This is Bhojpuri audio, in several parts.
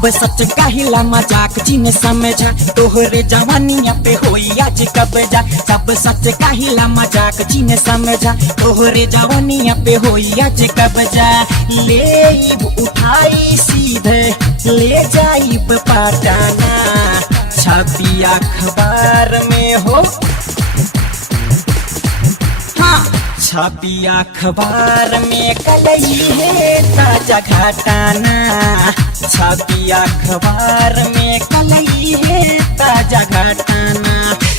सब सच कहिला मजाक जिन समझा तोहरे जवानिया पे होई आज कब्जा। सब सच कहिला मजाक जिन समझा तोहरे जवानिया पे होई आज कब्जा। ले उठाई सीधे ले जाइब पटाना छपी अखबार में हो। हाँ छपी अखबार में कलई है ताजा घटाना। छपी अखबार में कलई है ताजा घटाना।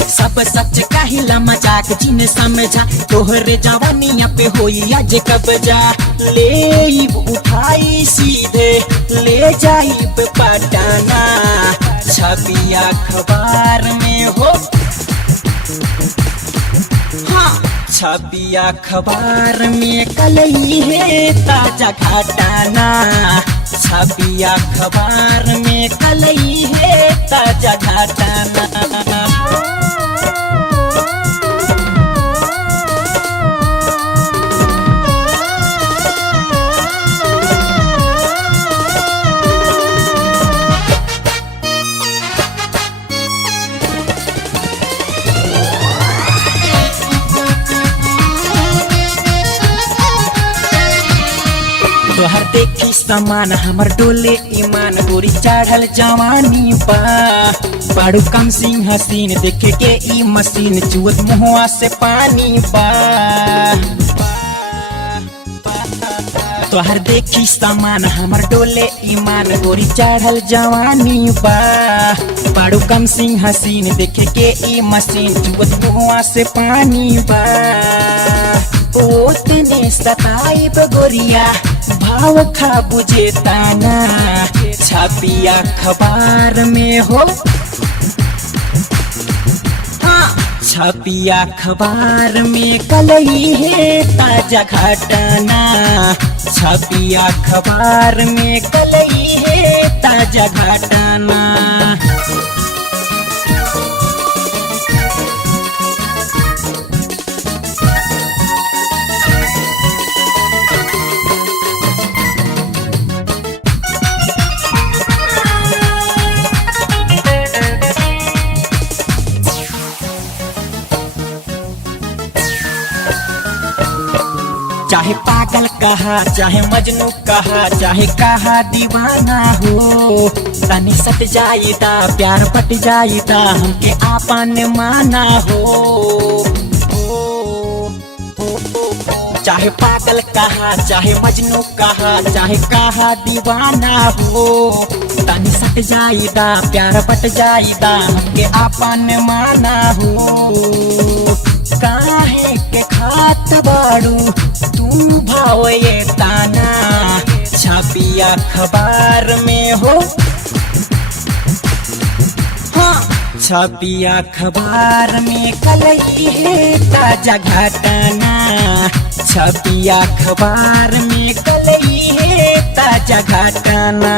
सब सच कहिला मजाक जिन समझा तोहरे जवानिया पे होई आज कब्जा। ले उठाई सीधे ले जाइब पटाना छपी अखबार में हो। हाँ छपी अखबार में कलई है ताजा घटाना। छपी अखबार में कलई है ताजा घटाना। तोहर देखी समान हमर डोले ईमान गोरी चढ़ल जवानी बा। बड़ू कम सिंह हसीन देख के ई मशीन चुअत मुहवा से पानी बा। तोहर देखी समान हमर डोले ईमान गोरी चढ़ल जवानी बा। बड़ू कम सिंह हसीन देख के ई मशीन चुअत मुहवा से पानी बा। ओ तने सताइब गोरिया भाव खा बुझे ताना छपी अखबार में हो। हाँ छपी अखबार में कलई है ताजा घटाना। छपी अखबार में कलई है ताजा घटाना। चाहे पागल कहा चाहे मजनू कहा चाहे कहा दीवाना हो। तनी सट जाइदा प्यार पट जाइदा हमके आपन माना हो। चाहे पागल कहा चाहे मजनू कहा चाहे कहा दीवाना हो। तनी सट जाइदा प्यार पट जाइदा हमके आपन माना हो। काहे के खात बाड़ू तुम भाव ये ताना छपी अखबार में हो। हाँ छपी अखबार में कलई है ताजा घटाना। छपी अखबार में कलई है ताजा घटाना।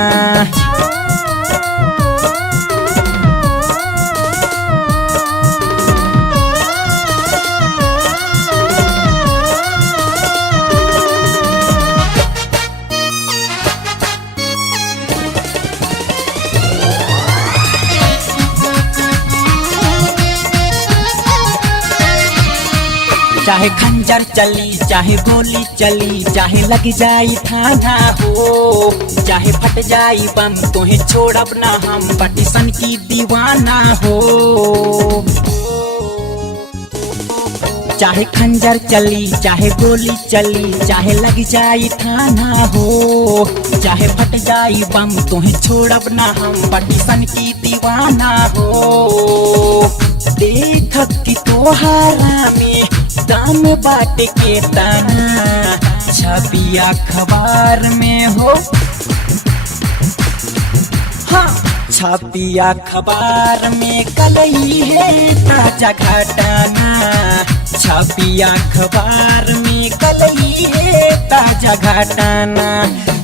चाहे खंजर चली चाहे गोली चली चाहे लग जाई थाना हो। चाहे फट जाई बम तोहे छोड़ब ना हम पटिशन की दीवाना हो। चाहे खंजर चली चाहे गोली चली चाहे लग जाई थाना हो। चाहे फट जाई बम तोहे छोड़ब ना हम पटिशन की दीवाना हो। देख कि तोहारा में दाम बाट के ताना छपी अखबार में हो। हाँ छपी अखबार में कलई है ताजा घटाना। छपी अखबार में कलई है ताजा घटाना।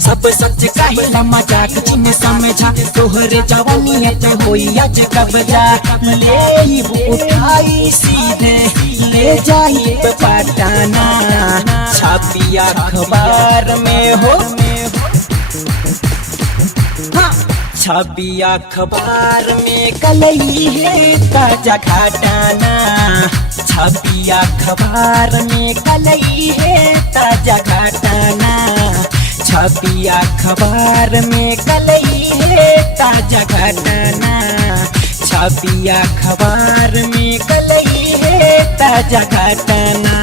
सब सच कहिला मजाक जिन समझा तोहरे जवानिया पे होई आज कब्जा। ले उठाई सीधे ले जाइब पटाना छपी अखबार में हो। हाँ छपी अखबार में कलई है ताजा घटाना, छपी अखबार में कलई है ताजा घटाना, छपी अखबार में कलई है ताजा घटाना, छपी अखबार में कलई है ताजा घटाना।